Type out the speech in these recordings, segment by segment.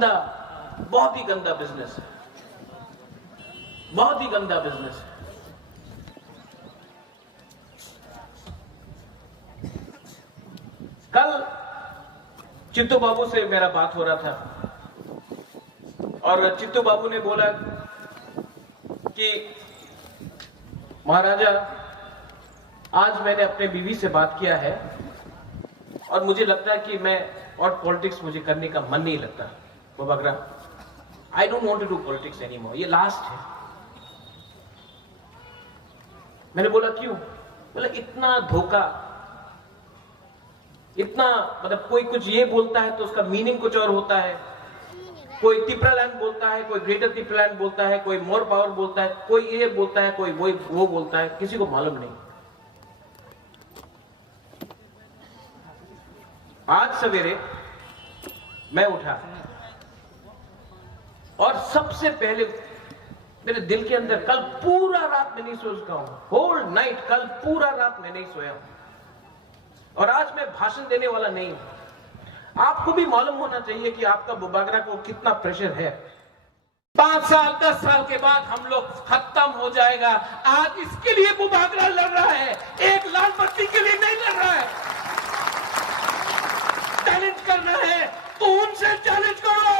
गंदा, बहुत ही गंदा बिजनेस है, बहुत ही गंदा बिजनेस है। कल चित्तू बाबू से मेरा बात हो रहा था और चित्तू बाबू ने बोला कि महाराजा, आज मैंने अपने बीवी से बात किया है और मुझे लगता है कि मैं और पॉलिटिक्स मुझे करने का मन नहीं लगता। बबागरा, I don't want to do politics anymore, ये लास्ट है। मैंने बोला क्यों? बोला इतना धोखा, इतना, मतलब कोई कुछ ये बोलता है तो उसका मीनिंग कुछ और होता है। कोई तिपरालैंड बोलता है, कोई ग्रेटर तिपरालैंड बोलता है, कोई मोर पावर बोलता है, कोई ये बोलता है, कोई वो बोलता है, किसी को मालूम नहीं। आज सवेरे मैं उठा और सबसे पहले मेरे दिल के अंदर, कल पूरा रात मैं नहीं सो सका हूं, होल नाइट, कल पूरा रात मैं नहीं सोया हूं और आज मैं भाषण देने वाला नहीं हूं। आपको भी मालूम होना चाहिए कि आपका बुबागरा को कितना प्रेशर है। 5 साल 10 साल के बाद हम लोग खत्म हो जाएगा। आज इसके लिए बुबागरा लड़ रहा है, एक लाल बत्ती के लिए नहीं लड़ रहा है। चैलेंज करना है तो उनसे चैलेंज करो,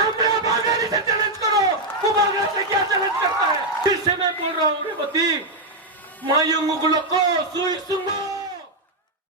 आमरा बागेरी से चैलेंज करो। बुबागरा से क्या चैलेंज करता है? फिर से मैं बोल रहा हूं, रेवती मायूंगु को सुई सुंगो।